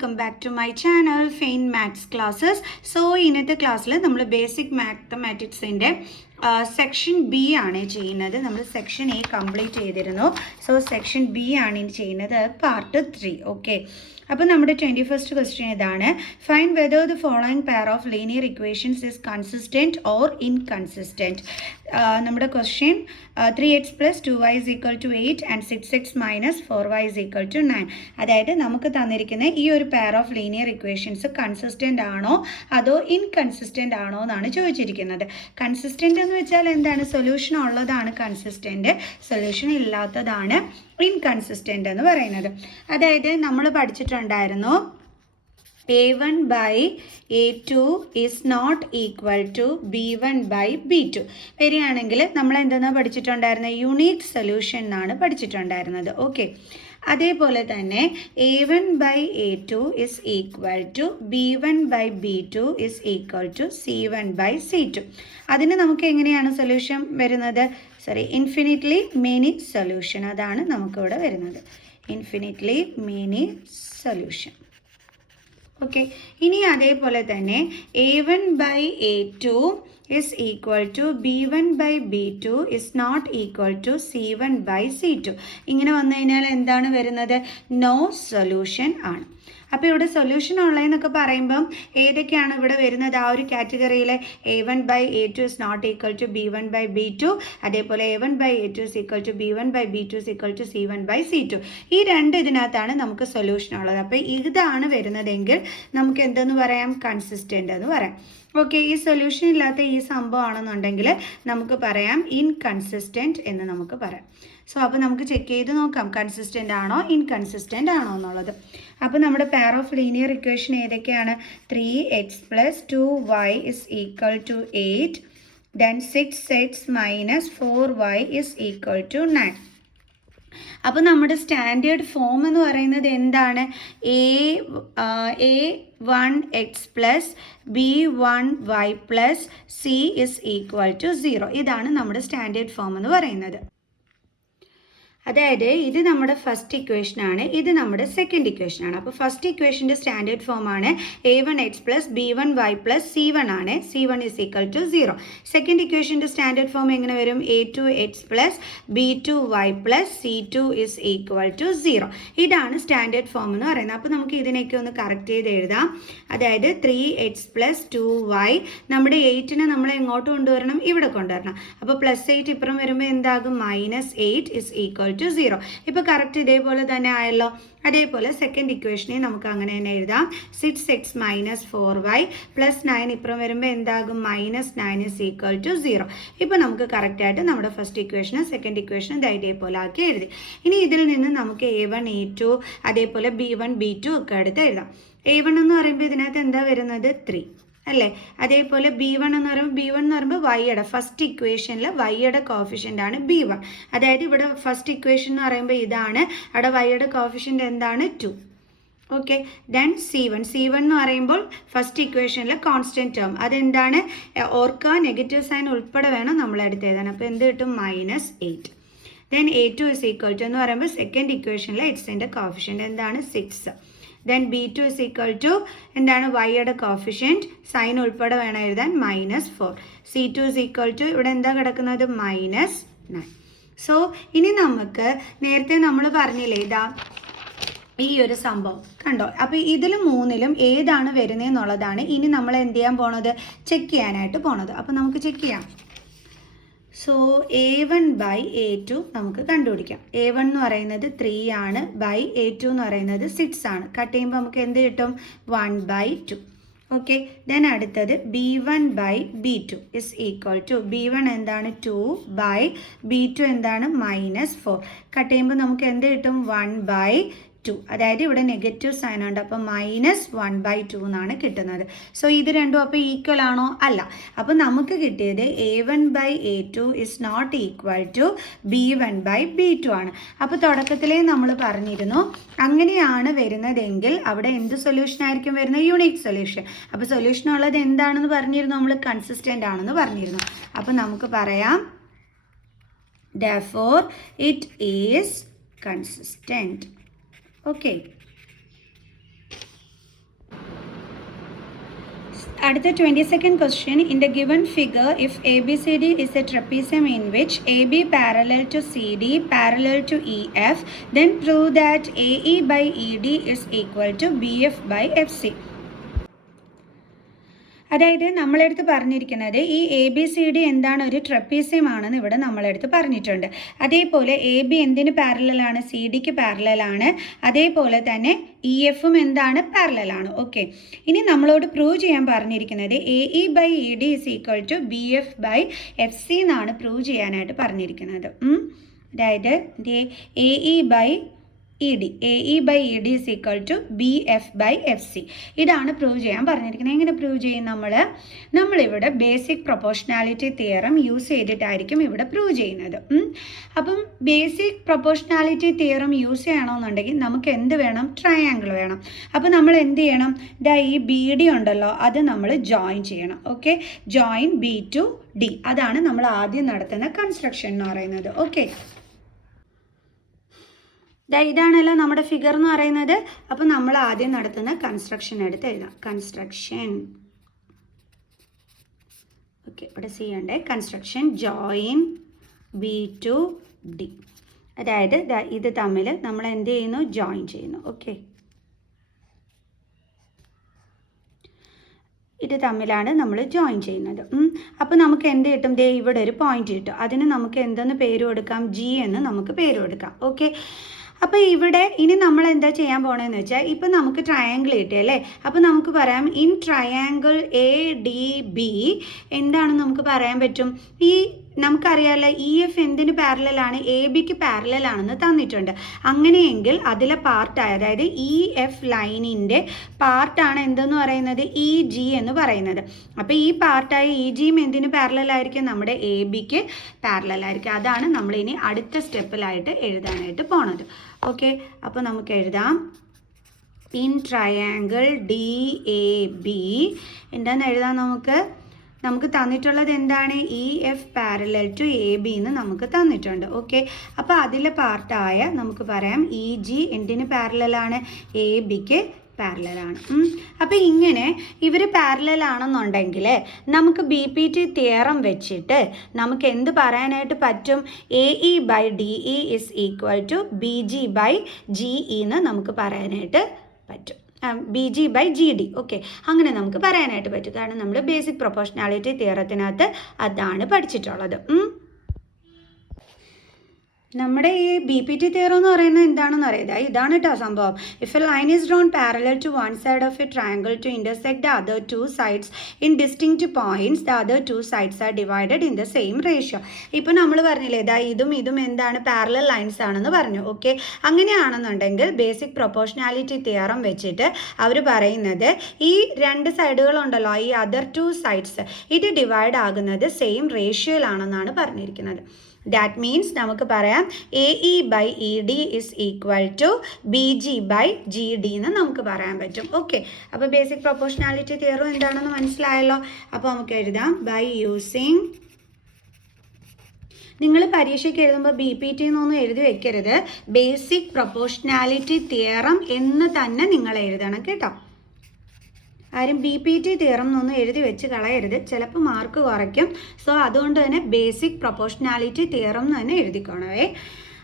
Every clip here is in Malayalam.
welcome back to my channel Faint Maths Classes. So ഇന്നത്തെ ക്ലാസ്സിൽ നമ്മൾ ബേസിക് മാത്തമാറ്റിക്സിൻ്റെ സെക്ഷൻ ബി ആണ് ചെയ്യുന്നത്. നമ്മൾ സെക്ഷൻ എ കംപ്ലീറ്റ് ചെയ്തിരുന്നു. സോ സെക്ഷൻ ബി ആണ് ഇനി ചെയ്യുന്നത്, പാർട്ട് 3. ഓക്കെ, അപ്പോൾ നമ്മുടെ 21st ക്വസ്റ്റ്യൻ ഇതാണ്. Find whether the following pair of linear equations is consistent or inconsistent. നമ്മുടെ question 3x + 2y = 8 and 6x - 4y = 9. അതായത് നമുക്ക് തന്നിരിക്കുന്ന ഈ ഒരു pair of linear equations consistent ആണോ അതോ ഇൻകൺസിസ്റ്റൻ്റ് ആണോ എന്നാണ് ചോദിച്ചിരിക്കുന്നത്. കൺസിസ്റ്റൻ്റ് എന്ന് വെച്ചാൽ എന്താണ്? സൊല്യൂഷൻ ഉള്ളതാണ് കൺസിസ്റ്റൻ്റ്, സൊല്യൂഷൻ ഇല്ലാത്തതാണ് ഇൻകൺസിസ്റ്റൻ്റ് എന്ന് പറയുന്നത്. അതായത് നമ്മൾ പഠിച്ചിട്ടുണ്ടായിരുന്നു A1/A2 is not equal to B1/B2. വരികയാണെങ്കിൽ നമ്മൾ എന്തെന്നാണ് പഠിച്ചിട്ടുണ്ടായിരുന്നത്? യുണീക്ക് സൊല്യൂഷൻ എന്നാണ് പഠിച്ചിട്ടുണ്ടായിരുന്നത്. ഓക്കെ, അതേപോലെ തന്നെ A1/A2 is equal to B1/B2 is equal to C1/C2. അതിന് നമുക്ക് എങ്ങനെയാണ് സൊല്യൂഷൻ വരുന്നത്? ഇൻഫിനിറ്റ്ലി മെനി സൊല്യൂഷൻ, അതാണ് നമുക്കിവിടെ വരുന്നത്. Infinitely many solution. ഓക്കെ, ഇനി അതേപോലെ തന്നെ A1/A2 is equal to B1/B2 is not equal to C1/C2. ഇങ്ങനെ വന്നു കഴിഞ്ഞാൽ എന്താണ് വരുന്നത്? നോ സൊല്യൂഷൻ ആണ്. അപ്പോൾ ഇവിടെ സൊല്യൂഷൻ ഉള്ളതെന്നൊക്കെ പറയുമ്പം ഏതൊക്കെയാണ് ഇവിടെ വരുന്നത്? ആ ഒരു കാറ്റഗറിയിലെ A1/A2 is not equal to B1/B2, അതേപോലെ A1/A2 is equal to B1/B2 is equal to C1/C2. ഈ രണ്ട് ഇതിനകത്താണ് നമുക്ക് സൊല്യൂഷൻ ഉള്ളത്. അപ്പോൾ ഇതാണ് വരുന്നതെങ്കിൽ നമുക്ക് എന്തെന്ന് പറയാം? കൺസിസ്റ്റൻ്റ് എന്ന് പറയാം. ഓക്കെ, ഈ സൊല്യൂഷൻ ഇല്ലാത്ത ഈ സംഭവമാണെന്നുണ്ടെങ്കിൽ നമുക്ക് പറയാം ഇൻകൺസിസ്റ്റൻ്റ് എന്ന് നമുക്ക് പറയാം. സോ അപ്പോൾ നമുക്ക് ചെക്ക് ചെയ്ത് നോക്കാം കൺസിസ്റ്റൻ്റ് ആണോ ഇൻകൺസിസ്റ്റൻ്റ് ആണോ എന്നുള്ളത്. അപ്പോൾ നമ്മുടെ പെയർ ഓഫ് ലീനിയർ ഇക്വേഷൻ ഏതൊക്കെയാണ്? 3x + 2y is equal to 8, then 6x - 4y is equal to 9. അപ്പോൾ നമ്മുടെ സ്റ്റാൻഡേർഡ് ഫോം എന്ന് പറയുന്നത് എന്താണ്? A1x + B1y + C is equal to 0. ഇതാണ് നമ്മുടെ സ്റ്റാൻഡേർഡ് ഫോം എന്ന് പറയുന്നത്. അതായത് ഇത് നമ്മുടെ ഫസ്റ്റ് ഇക്വേഷനാണ്, ഇത് നമ്മുടെ സെക്കൻഡ് ഇക്വേഷനാണ്. അപ്പോൾ ഫസ്റ്റ് ഇക്വേഷൻ്റെ സ്റ്റാൻഡേർഡ് ഫോമാണ് A1x + B1y + C1 ആണ്. C1 is equal to 0. Second ഇക്വേഷൻ്റെ സ്റ്റാൻഡേർഡ് ഫോം എങ്ങനെ വരും? A2x + B2y + C2 is equal to 0. ഇതാണ് സ്റ്റാൻഡേർഡ് ഫോം എന്ന് പറയുന്നത്. അപ്പോൾ നമുക്ക് ഇതിനൊക്കെ ഒന്ന് കറക്റ്റ് ചെയ്ത് എഴുതാം. അതായത് 3x + 2y, നമ്മുടെ 8നെ നമ്മൾ എങ്ങോട്ട് കൊണ്ടുവരണം? ഇവിടെ കൊണ്ടുവരണം. അപ്പോൾ +8 ഇപ്പുറം വരുമ്പോൾ എന്താകും? -8 is equal to 0. ഇപ്പോൾ കറക്റ്റ് ഇതേപോലെ തന്നെ ആയല്ലോ. അതേപോലെ സെക്കൻഡ് ഇക്വേഷനെ നമുക്ക് അങ്ങനെ തന്നെ എഴുതാം. 6x - 4y + 9 ഇപ്പുറം വരുമ്പോൾ എന്താകും? -9 is equal to 0. ഇപ്പോൾ നമുക്ക് കറക്റ്റായിട്ട് നമ്മുടെ ഫസ്റ്റ് ഇക്വേഷനും സെക്കൻഡ് ഇക്വേഷനും ഇതേപോലെ ആക്കി എഴുതി. ഇനി ഇതിൽ നിന്ന് നമുക്ക് A1 A2 അതേപോലെ B1 B2 ഒക്കെ എടുത്ത് എഴുതാം. A1 എന്ന് പറയുമ്പോൾ ഇതിനകത്ത് എന്താ വരുന്നത്? 3 അല്ലേ? അതേപോലെ B1 എന്ന് പറയുമ്പോൾ വൈയുടെ ഫസ്റ്റ് ഇക്വേഷനിൽ വൈയുടെ കോഫിഷ്യൻ്റ് ആണ് B1. അതായത് ഇവിടെ ഫസ്റ്റ് ഇക്വേഷൻ എന്ന് പറയുമ്പോൾ ഇതാണ്, അവിടെ വൈയുടെ കോഫിഷ്യൻ്റ് എന്താണ്? 2. ഓക്കെ, ദെൻ C1 എന്ന് പറയുമ്പോൾ ഫസ്റ്റ് ഇക്വേഷനിലെ കോൺസ്റ്റൻറ്റ് ടേം അതെന്താണ്? ഓർക്കുക, നെഗറ്റീവ് സൈൻ ഉൾപ്പെടെ വേണം നമ്മൾ എടുത്ത് എഴുതാൻ. അപ്പോൾ എന്ത് കിട്ടും? -8. Then A2 is equal to എന്ന് പറയുമ്പോൾ സെക്കൻഡ് ഇക്വേഷനിലെ എക്സിൻ്റെ കോഫിഷ്യൻ്റ് എന്താണ്? 6. Then B2 is equal to എന്താണ്? വൈയുടെ കോഫിഷ്യൻറ്റ് സൈൻ ഉൾപ്പെടെ വേണം എഴുതാൻ, -4. C2 is equal to ഇവിടെ എന്താ കിടക്കുന്നത്? -9. സോ ഇനി നമുക്ക് നേരത്തെ നമ്മൾ പറഞ്ഞില്ലേ ഇതാ ഈ ഒരു സംഭവം കണ്ടോ? അപ്പോൾ ഇതിൽ മൂന്നിലും ഏതാണ് വരുന്നതെന്നുള്ളതാണ് ഇനി നമ്മൾ എന്ത് ചെയ്യാൻ പോണത്? ചെക്ക് ചെയ്യാനായിട്ട് പോണത്. അപ്പോൾ നമുക്ക് ചെക്ക് ചെയ്യാം. സോ A1/A2 നമുക്ക് കണ്ടുപിടിക്കാം. A1 എന്ന് പറയുന്നത് 3 ആണ്, A2 എന്ന് പറയുന്നത് 6 ആണ്. കട്ട് ചെയ്യുമ്പോൾ നമുക്ക് എന്ത് കിട്ടും? 1/2. ഓക്കെ, ദെൻ അടുത്തത് B1/B2 is equal to B1 എന്താണ്? 2/B2 എന്താണ്? -4. കട്ട് ചെയ്യുമ്പോൾ നമുക്ക് എന്ത് കിട്ടും? 1/2. അതായത് ഇവിടെ നെഗറ്റീവ് സൈൻ ഉണ്ട്, അപ്പോൾ -1/2 എന്നാണ് കിട്ടുന്നത്. സോ ഇത് രണ്ടും അപ്പോൾ ഈക്വൽ ആണോ? അല്ല. അപ്പോൾ നമുക്ക് കിട്ടിയത് A1/A2 is not equal to B1/B2 ആണ്. അപ്പോൾ തുടക്കത്തിലേ നമ്മൾ പറഞ്ഞിരുന്നു അങ്ങനെയാണ് വരുന്നതെങ്കിൽ അവിടെ എന്ത് സൊല്യൂഷൻ ആയിരിക്കും വരുന്നത്? Unique solution. അപ്പോൾ സൊല്യൂഷൻ ഉള്ളത് എന്താണെന്ന് പറഞ്ഞിരുന്നു? നമ്മൾ കൺസിസ്റ്റൻ്റ് ആണെന്ന് പറഞ്ഞിരുന്നു. അപ്പോൾ നമുക്ക് പറയാം therefore it is consistent. Okay. അടുത്ത 22nd question. In the given figure, if ABCD is a trapezium in which AB parallel to CD parallel to EF, then prove that AE by ED is equal to BF by FC. അതായത് നമ്മളെടുത്ത് പറഞ്ഞിരിക്കുന്നത് ഈ എ ബി സി ഡി എന്താണ്, ഒരു ട്രപ്പീസിയം ആണെന്ന് ഇവിടെ നമ്മളെടുത്ത് പറഞ്ഞിട്ടുണ്ട്. അതേപോലെ എ ബി എന്തിന് പാരലലാണ്, സി ഡിക്ക് പാരലലാണ്. അതേപോലെ തന്നെ ഇ എഫും എന്താണ്, പാരലലാണ്. ഓക്കെ, ഇനി നമ്മളോട് പ്രൂവ് ചെയ്യാൻ പറഞ്ഞിരിക്കുന്നത് A E by E D is equal to B F by F C എന്നാണ് പ്രൂവ് ചെയ്യാനായിട്ട് പറഞ്ഞിരിക്കുന്നത്. അതായത് A E by E D, A E by E D is equal to B F by F C. ഇതാണ് പ്രൂവ് ചെയ്യാൻ പറഞ്ഞിരിക്കുന്നത്. എങ്ങനെ പ്രൂവ് ചെയ്യും നമ്മളിവിടെ ബേസിക് പ്രൊപ്പോർഷണാലിറ്റി തിയറം യൂസ് ചെയ്തിട്ടായിരിക്കും ഇവിടെ പ്രൂവ് ചെയ്യുന്നത്. അപ്പം ബേസിക് പ്രൊപ്പോർഷണാലിറ്റി തിയറം യൂസ് ചെയ്യണമെന്നുണ്ടെങ്കിൽ നമുക്ക് എന്ത് വേണം, ട്രയാങ്കിൾ വേണം. അപ്പോൾ നമ്മൾ എന്ത് ചെയ്യണം, ഈ ബി ഡി ഉണ്ടല്ലോ അത് നമ്മൾ ജോയിൻ ചെയ്യണം. Okay, join B to D, അതാണ് നമ്മൾ ആദ്യം നടത്തുന്ന കൺസ്ട്രക്ഷൻ എന്ന് പറയുന്നത്. ഓക്കെ, ഇതാണല്ലോ നമ്മുടെ ഫിഗർ എന്ന് പറയുന്നത്. അപ്പം നമ്മൾ ആദ്യം നടത്തുന്ന കൺസ്ട്രക്ഷൻ എടുത്ത് എഴുതാം. കൺസ്ട്രക്ഷൻ, ഓക്കെ, ഇവിടെ ചെയ്യണ്ടേ construction join B to D. അതായത് ഇത് തമ്മിൽ നമ്മൾ എന്ത് ചെയ്യുന്നു, ജോയിൻ ചെയ്യുന്നു. ഓക്കെ, ഇത് തമ്മിലാണ് നമ്മൾ ജോയിൻ ചെയ്യുന്നത്. അപ്പോൾ നമുക്ക് എന്ത് കിട്ടും, ഇവിടെ ഒരു പോയിന്റ് കിട്ടും. അതിന് നമുക്ക് എന്തെന്ന് പേര് കൊടുക്കാം, ജി എന്ന് നമുക്ക് പേര് കൊടുക്കാം. ഓക്കെ, അപ്പോൾ ഇവിടെ ഇനി നമ്മൾ എന്താ ചെയ്യാൻ പോകണമെന്ന് വെച്ചാൽ, ഇപ്പം നമുക്ക് ട്രയാങ്കിൾ കിട്ടിയല്ലേ. അപ്പോൾ നമുക്ക് പറയാം in triangle A D B എന്താണെന്ന് നമുക്ക് പറയാൻ പറ്റും. ഈ നമുക്കറിയാമല്ലോ ഇ എഫ് എന്തിന് പാരലലാണ്, എ ബിക്ക് പാരലലാണെന്ന് തന്നിട്ടുണ്ട്. അങ്ങനെയെങ്കിൽ അതിലെ പാർട്ടായ, അതായത് ഇ എഫ് ലൈനിൻ്റെ പാർട്ടാണ് എന്തെന്ന് പറയുന്നത്, ഇ ജി എന്ന് പറയുന്നത്. അപ്പോൾ ഈ പാർട്ടായ ഇ ജിയും എന്തിന് പാരലലായിരിക്കും, നമ്മുടെ എ ബിക്ക് പാരലലായിരിക്കും. അതാണ് നമ്മളിനി അടുത്ത സ്റ്റെപ്പിലായിട്ട് എഴുതാനായിട്ട് പോണത്. ഓക്കെ, അപ്പോൾ നമുക്ക് എഴുതാം in triangle D A B എന്താണെന്ന് എഴുതാം. നമുക്ക് തന്നിട്ടുള്ളത് എന്താണ്, E F parallel to A B എന്ന് നമുക്ക് തന്നിട്ടുണ്ട്. ഓക്കെ, അപ്പോൾ അതിലെ പാർട്ടായ നമുക്ക് പറയാം ഇ ജി എന്തിന് പാരലലാണ്, എ ബിക്ക് പാരലലാണ്. അപ്പോൾ ഇങ്ങനെ ഇവർ പാരലലാണെന്നുണ്ടെങ്കിൽ നമുക്ക് ബി പി ടി തിയറം വെച്ചിട്ട് നമുക്ക് എന്ത് പറയാനായിട്ട് പറ്റും, A E by D E is equal to B G by G E എന്ന് നമുക്ക് പറയാനായിട്ട് പറ്റും. B G by G D. Okay, അങ്ങനെ നമുക്ക് പറയാനായിട്ട് പറ്റും. കാരണം നമ്മൾ ബേസിക് പ്രൊപ്പോർഷണാലിറ്റി തിയറത്തിനകത്ത് അതാണ് പഠിച്ചിട്ടുള്ളത്. നമ്മുടെ ഈ ബി പി ടി തിയറം എന്ന് പറയുന്നത് എന്താണെന്ന് അറിയാം. ഇതാണ് കേട്ടോ സംഭവം. If a line is drawn parallel to one side of a triangle to intersect the other two sides in distinct points, the other two sides are divided in the same ratio. ഇപ്പം നമ്മൾ പറഞ്ഞില്ലേ ഇതും എന്താണ്, പാരലൽ ലൈൻസ് ആണെന്ന് പറഞ്ഞു. ഓക്കെ, അങ്ങനെയാണെന്നുണ്ടെങ്കിൽ ബേസിക് പ്രൊപ്പോർഷണാലിറ്റി തിയറം വെച്ചിട്ട് അവർ പറയുന്നത് ഈ രണ്ട് സൈഡുകളുണ്ടല്ലോ, ഈ അതർ ടു സൈഡ്സ് ഇത് ഡിവൈഡ് ആകുന്നത് സെയിം റേഷ്യോയിലാണെന്നാണ് പറഞ്ഞിരിക്കുന്നത്. That means നമുക്ക് പറയാം A E by E D is equal to B G by G D എന്ന് നമുക്ക് പറയാൻ പറ്റും. ഓക്കെ, അപ്പോൾ ബേസിക് പ്രൊപ്പോർഷണാലിറ്റി തിയറും എന്താണെന്ന് മനസ്സിലായല്ലോ. അപ്പോൾ നമുക്ക് എഴുതാം ബൈ യൂസിങ്, നിങ്ങൾ പരീക്ഷയ്ക്ക് എഴുതുമ്പോൾ ബി പി ടി എന്നൊന്നും എഴുതി വെക്കരുത്, ബേസിക് പ്രൊപ്പോർഷണാലിറ്റി തിയറം എന്ന് തന്നെ നിങ്ങൾ എഴുതണം കേട്ടോ. ആരും ബി പി ടി തിയറം എന്നൊന്നും എഴുതി വെച്ച് കളയരുത്, ചിലപ്പോൾ മാർക്ക് കുറയ്ക്കും. സോ അതുകൊണ്ട് തന്നെ ബേസിക് പ്രൊപ്പോർഷണാലിറ്റി തിയറം എന്ന് തന്നെ എഴുതിക്കോണവേ.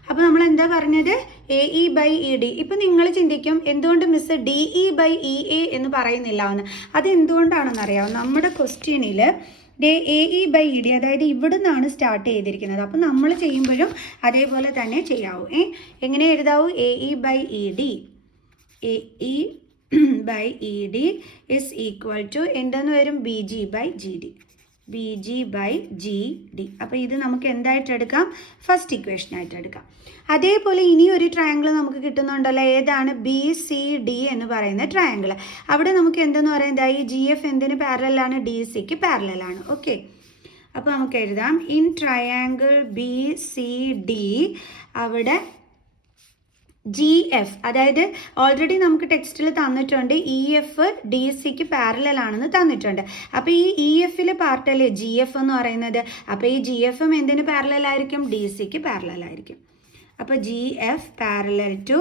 അപ്പോൾ നമ്മൾ എന്താ പറഞ്ഞത്, A E by E D. ഇപ്പം നിങ്ങൾ ചിന്തിക്കും എന്തുകൊണ്ട് മിസ് D E by E A എന്ന് പറയുന്നില്ല എന്ന്. അതെന്തുകൊണ്ടാണെന്നറിയാം, നമ്മുടെ ക്വസ്റ്റ്യനിൽ A E by E D അതായത് ഇവിടെ നിന്നാണ് സ്റ്റാർട്ട് ചെയ്തിരിക്കുന്നത്. അപ്പം നമ്മൾ ചെയ്യുമ്പോഴും അതേപോലെ തന്നെ ചെയ്യാവൂ. എങ്ങനെ എഴുതാവൂ, A E by E D, A E by E D is equal to എന്തെന്ന് വരും, B G by G D, B G by G D. അപ്പോൾ ഇത് നമുക്ക് എന്തായിട്ട് എടുക്കാം, ഫസ്റ്റ് ഇക്വേഷനായിട്ട് എടുക്കാം. അതേപോലെ ഇനി ഒരു ട്രയാങ്കിൾ നമുക്ക് കിട്ടുന്നുണ്ടല്ലോ, ഏതാണ്, ബി സി ഡി എന്ന് പറയുന്ന ട്രയാങ്കിൾ. അവിടെ നമുക്ക് എന്തെന്ന് പറയുന്നത്, ഈ ജി എഫ് എന്തിന് പാരലലാണ്, ഡി സിക്ക് പാരലലാണ്. ഓക്കെ, അപ്പോൾ നമുക്ക് എഴുതാം in triangle B C D അവിടെ ജി എഫ് അതായത് ഓൾറെഡി നമുക്ക് ടെക്സ്റ്റിൽ തന്നിട്ടുണ്ട് ഇ എഫ് ഡി സിക്ക് പാരലലാണെന്ന് തന്നിട്ടുണ്ട്. അപ്പോൾ ഈ ഇ എഫിലെ പാർട്ടല്ലേ ജി എഫ് എന്ന് പറയുന്നത്. അപ്പോൾ ഈ ജി എഫും എന്തിന് പാരലലായിരിക്കും, ഡി സിക്ക് പാരലലായിരിക്കും. അപ്പോൾ G F parallel to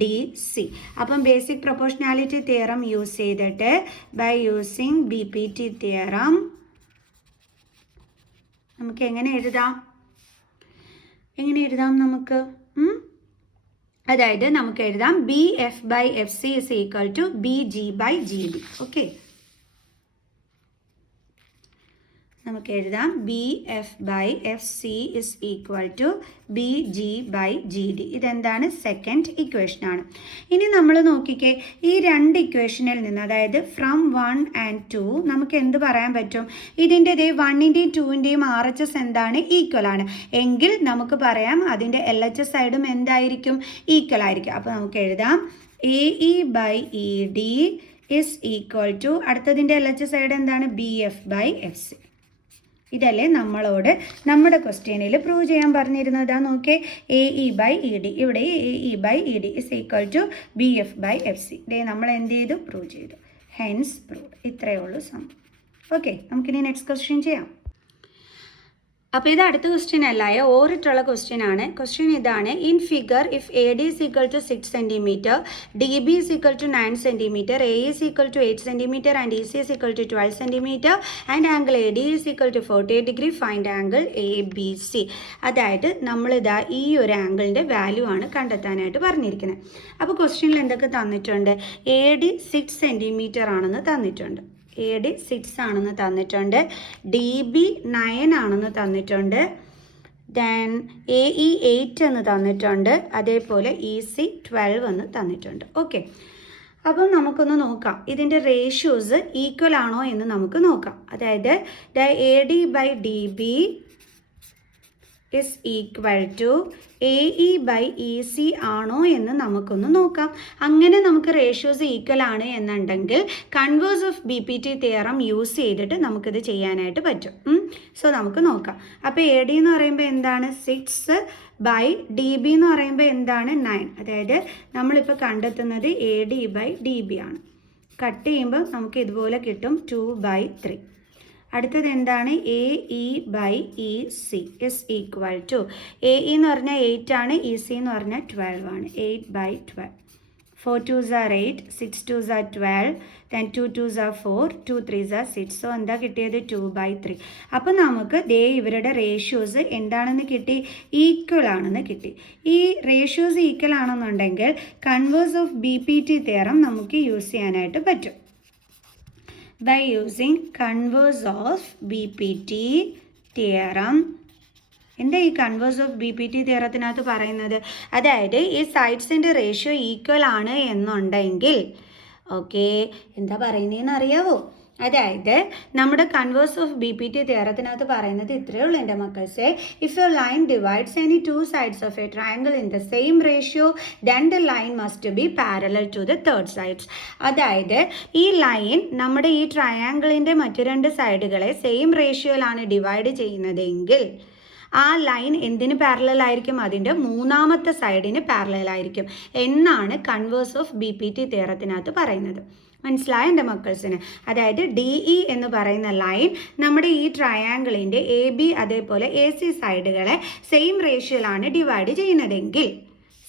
D C. അപ്പം ബേസിക് പ്രൊപ്പോർഷണാലിറ്റി തിയറം യൂസ് ചെയ്തിട്ട് ബൈ യൂസിങ് BPT തിയറം നമുക്ക് എങ്ങനെ എഴുതാം നമുക്ക് അതായത് നമുക്ക് എഴുതാം BF/FC is equal to BG/GD. Okay, നമുക്ക് എഴുതാം BF/FC is equal to BG/GD. ഇതെന്താണ്? സെക്കൻഡ് ഇക്വേഷനാണ്. ഇനി നമ്മൾ നോക്കിക്കേ, ഈ രണ്ട് ഇക്വേഷനിൽ നിന്ന്, അതായത് ഫ്രം 1 and 2 നമുക്ക് എന്ത് പറയാൻ പറ്റും? ഇതിൻ്റെ 1ൻ്റെയും 2ൻ്റെയും RHS എന്താണ്? ഈക്വൽ ആണ്. എങ്കിൽ നമുക്ക് പറയാം അതിൻ്റെ LHS സൈഡും എന്തായിരിക്കും? ഈക്വൽ ആയിരിക്കും. അപ്പോൾ നമുക്ക് എഴുതാം AE/ED is equal to, അടുത്തതിൻ്റെ LHS side എന്താണ്? BF/FC. ഇതല്ലേ നമ്മളോട് നമ്മുടെ ക്വസ്റ്റ്യനിൽ പ്രൂവ് ചെയ്യാൻ പറഞ്ഞിരുന്നത്? നോക്കേ, AE/ED, ഇവിടെ AE/ED is equal to BF/FC. ഇതേ നമ്മൾ എന്ത് ചെയ്തു? പ്രൂവ് ചെയ്തു. Hence prove. ഇത്രയേ ഉള്ളൂ സംഭവം. ഓക്കെ, നമുക്കിനി നെക്സ്റ്റ് ക്വസ്റ്റ്യൻ ചെയ്യാം. അപ്പോൾ ഇത് അടുത്ത ക്വസ്റ്റ്യൻ അല്ല, ഓറിട്ടുള്ള ക്വസ്റ്റ്യൻ ആണ്. ക്വസ്റ്റ്യൻ ഇതാണ്: in figure if AD is equal to 6 cm, DB is equal to 9 cm, AE is equal to 8 cm and EC is equal to 12 cm and angle AD is equal to 48 degree, find angle ABC. അതായത് നമ്മളിതാ ഈ ഒരു ആംഗിളിൻ്റെ വാല്യൂ ആണ് കണ്ടെത്താനായിട്ട് പറഞ്ഞിരിക്കുന്നത്. അപ്പോൾ ക്വസ്റ്റ്യനിൽ എന്തൊക്കെ തന്നിട്ടുണ്ട്? AD 6 cm ആണെന്ന് തന്നിട്ടുണ്ട്, AD 6 ആണെന്ന് തന്നിട്ടുണ്ട്, DB 9 ആണെന്ന് തന്നിട്ടുണ്ട്, ദെൻ AE 8 എന്ന് തന്നിട്ടുണ്ട്, അതേപോലെ EC 12 എന്ന് തന്നിട്ടുണ്ട്. ഓക്കെ, അപ്പം നമുക്കൊന്ന് നോക്കാം ഇതിൻ്റെ റേഷ്യോസ് ഈക്വൽ ആണോ എന്ന് നമുക്ക് നോക്കാം. അതായത് AD/DB is equal to AE/EC ആണോ എന്ന് നമുക്കൊന്ന് നോക്കാം. അങ്ങനെ നമുക്ക് റേഷ്യോസ് ഈക്വൽ ആണ് എന്നുണ്ടെങ്കിൽ converse of BPT theorem use ചെയ്തിട്ട് നമുക്കിത് ചെയ്യാനായിട്ട് പറ്റും. സോ നമുക്ക് നോക്കാം. അപ്പോൾ AD എന്ന് പറയുമ്പോൾ എന്താണ്? 6/DB എന്ന് പറയുമ്പോൾ എന്താണ്? 9. അതായത് നമ്മളിപ്പോൾ കണ്ടെത്തുന്നത് AD/DB ആണ്. കട്ട് ചെയ്യുമ്പോൾ നമുക്ക് ഇതുപോലെ കിട്ടും 2/3. അടുത്തത് എന്താണ്? AE/EC is equal to, AE എന്ന് പറഞ്ഞാൽ 8 ആണ്, EC എന്ന് പറഞ്ഞാൽ 12 ആണ്. 8/12. 4 2s are 8, 6 2s are 12, then 2 2s are 4, 2 3s are 6. So എന്താ കിട്ടിയത്? 2/3. അപ്പം നമുക്ക് ഇവരുടെ റേഷ്യോസ് എന്താണെന്ന് കിട്ടി? ഈക്വൽ ആണെന്ന് കിട്ടി. ഈ റേഷ്യോസ് ഈക്വൽ ആണെന്നുണ്ടെങ്കിൽ കൺവേഴ്സ് ഓഫ് BPT തിയറം നമുക്ക് യൂസ് ചെയ്യാനായിട്ട് പറ്റും. By using converse of BPT theorem. എന്താ ഈ കൺവേഴ്സ് ഓഫ് BPT തിയറത്തിനകത്ത് പറയുന്നത്? അതായത് ഈ സൈഡ്സിൻ്റെ റേഷ്യോ ഈക്വൽ ആണ് എന്നുണ്ടെങ്കിൽ, ഓക്കെ, എന്താ പറയുന്നതെന്ന് അറിയാവോ? അതായത് നമ്മുടെ കൺവേഴ്സ് ഓഫ് BPT തിയറത്തിനകത്ത് പറയുന്നത് ഇത്രയേ ഉള്ളൂ എൻ്റെ മക്കൾസെ. If a line divides any two sides of a triangle in the same ratio then the line must be parallel to the third sides. അതായത് ഈ ലൈൻ നമ്മുടെ ഈ ട്രയാങ്കിളിൻ്റെ മറ്റു രണ്ട് സൈഡുകളെ സെയിം റേഷ്യോയിലാണ് ഡിവൈഡ് ചെയ്യുന്നതെങ്കിൽ ആ ലൈൻ എന്തിന് പാരലൽ ആയിരിക്കും? അതിൻ്റെ മൂന്നാമത്തെ സൈഡിന് പാരലൽ ആയിരിക്കും എന്നാണ് കൺവേഴ്സ് ഓഫ് BPT തിയറത്തിനകത്ത് പറയുന്നത്. മനസ്സിലായ എൻ്റെ മക്കൾസിന്? അതായത് DE എന്ന് പറയുന്ന ലൈൻ നമ്മുടെ ഈ ട്രയാങ്കിളിൻ്റെ AB അതേപോലെ AC സൈഡുകളെ സെയിം റേഷ്യോയിലാണ് ഡിവൈഡ് ചെയ്യുന്നതെങ്കിൽ,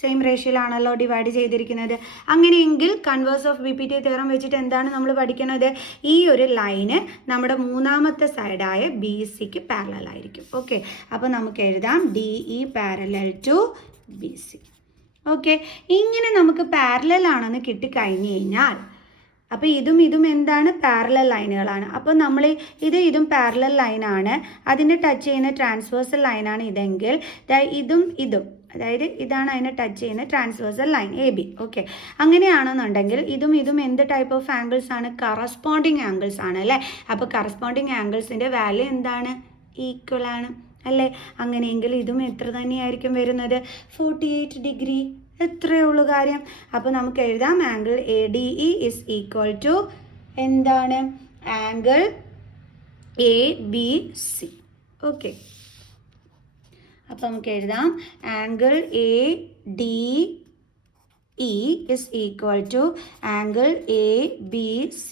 സെയിം റേഷ്യോയിലാണല്ലോ ഡിവൈഡ് ചെയ്തിരിക്കുന്നത്, അങ്ങനെയെങ്കിൽ കൺവേഴ്സ് ഓഫ് BPT തിയറം വെച്ചിട്ട് എന്താണ് നമ്മൾ പഠിക്കുന്നത്? ഈ ഒരു ലൈന് നമ്മുടെ മൂന്നാമത്തെ സൈഡായ BCക്ക് പാരലൽ ആയിരിക്കും. ഓക്കെ, അപ്പോൾ നമുക്ക് എഴുതാം DE parallel to BC. Okay, ഇങ്ങനെ നമുക്ക് പാരലൽ ആണെന്ന് കിട്ടിക്കഴിഞ്ഞ് കഴിഞ്ഞാൽ, അപ്പോൾ ഇതും എന്താണ്? പാരലൽ ലൈനുകളാണ്. അപ്പോൾ നമ്മൾ ഇതും പാരലൽ ലൈനാണ്, അതിനെ ടച്ച് ചെയ്യുന്ന ട്രാൻസ്വേഴ്സൽ ലൈനാണ് ഇതെങ്കിൽ ഇതും അതായത് ഇതാണ് അതിനെ ടച്ച് ചെയ്യുന്ന ട്രാൻസ്വേഴ്സൽ ലൈൻ AB. ഓക്കെ, അങ്ങനെയാണെന്നുണ്ടെങ്കിൽ ഇതും എന്ത് ടൈപ്പ് ഓഫ് ആംഗിൾസ് ആണ്? കറസ്പോണ്ടിങ് ആംഗിൾസ് ആണ് അല്ലേ? അപ്പോൾ കറസ്പോണ്ടിങ് ആംഗിൾസിൻ്റെ വാല്യൂ എന്താണ്? ഈക്വൽ ആണ് അല്ലേ? അങ്ങനെയെങ്കിൽ ഇതും എത്ര തന്നെയായിരിക്കും വരുന്നത്? 48 ഡിഗ്രി. എത്രയേ ഉള്ളൂ കാര്യം. അപ്പോൾ നമുക്ക് എഴുതാം angle ADE is equal to എന്താണ്? Angle ABC. ഓക്കെ, അപ്പോൾ നമുക്ക് എഴുതാം angle ADE is equal to angle ABC.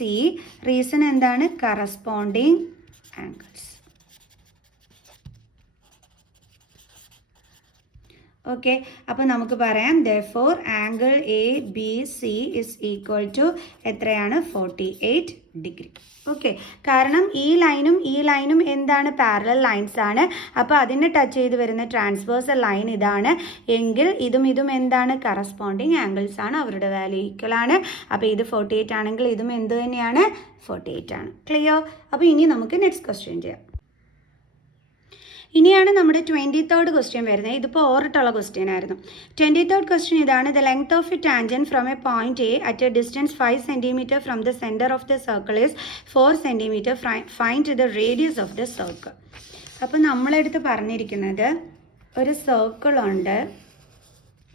Reason എന്താണ്? Corresponding angles. ഓക്കെ, അപ്പോൾ നമുക്ക് പറയാം therefore angle A B C is equal to എത്രയാണ് 48 ഡിഗ്രി. ഓക്കെ, കാരണം ഈ ലൈനും എന്താണ് പാരലൽ ലൈൻസ് ആണ്. അപ്പോൾ അതിനെ ടച്ച് ചെയ്ത് വരുന്ന ട്രാൻസ്വേഴ്സൽ ലൈൻ ഇതാണ് എങ്കിൽ ഇതും എന്താണ് കറസ്പോണ്ടിങ് ആംഗിൾസ് ആണ്, അവരുടെ വാല്യൂ ഈക്വൽ ആണ്. അപ്പോൾ ഇത് 48 ആണെങ്കിൽ ഇതും എന്ത് തന്നെയാണ് 48 ആണ്. ക്ലിയർ? അപ്പോൾ ഇനി നമുക്ക് നെക്സ്റ്റ് ക്വസ്റ്റ്യൻ ചെയ്യാം. ഇനിയാണ് നമ്മുടെ 23rd ക്വസ്റ്റ്യൻ വരുന്നത്. ഇതിപ്പോൾ ഓർട്ടുള്ള ക്വസ്റ്റ്യൻ ആയിരുന്നു. 23rd ക്വസ്റ്റ്യൻ ഇതാണ്. The length of a tangent from a point A at a distance 5 cm from the centre of the circle is 4 cm. Find the radius of the circle. അപ്പോൾ നമ്മളെടുത്ത് പറഞ്ഞിരിക്കുന്നത് ഒരു സർക്കിളുണ്ട്.